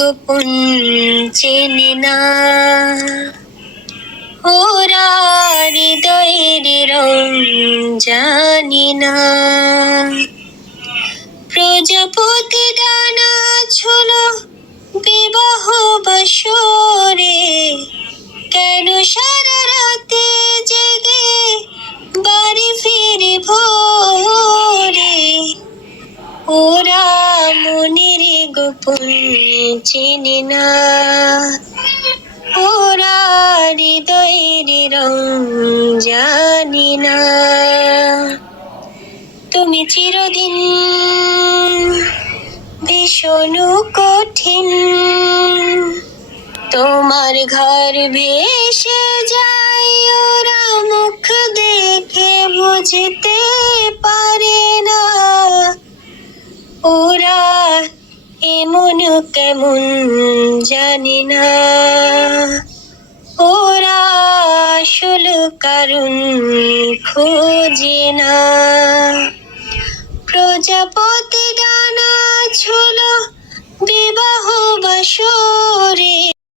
গোপন চেনে না, ওরা হৃদয়ের রং জানি না। প্রজাপতি ডানা ছিল বিবাহ বাসরে, কেন সারা রাতে জেগে বাড়ি ফিরে ভোরে। ওরা মনের গোপন চেনে না, ওরা হৃদয়ের রং জানি না। তুমি চিরদিন ভীষণ কঠিন, তোমার ঘর ভেসে যায়, ওরা মুখ দেখে বুঝতে পারে না। ওরা এমন কেমন জানি না, ওরা আসল কারণ খোঁজে না। প্রজাপতি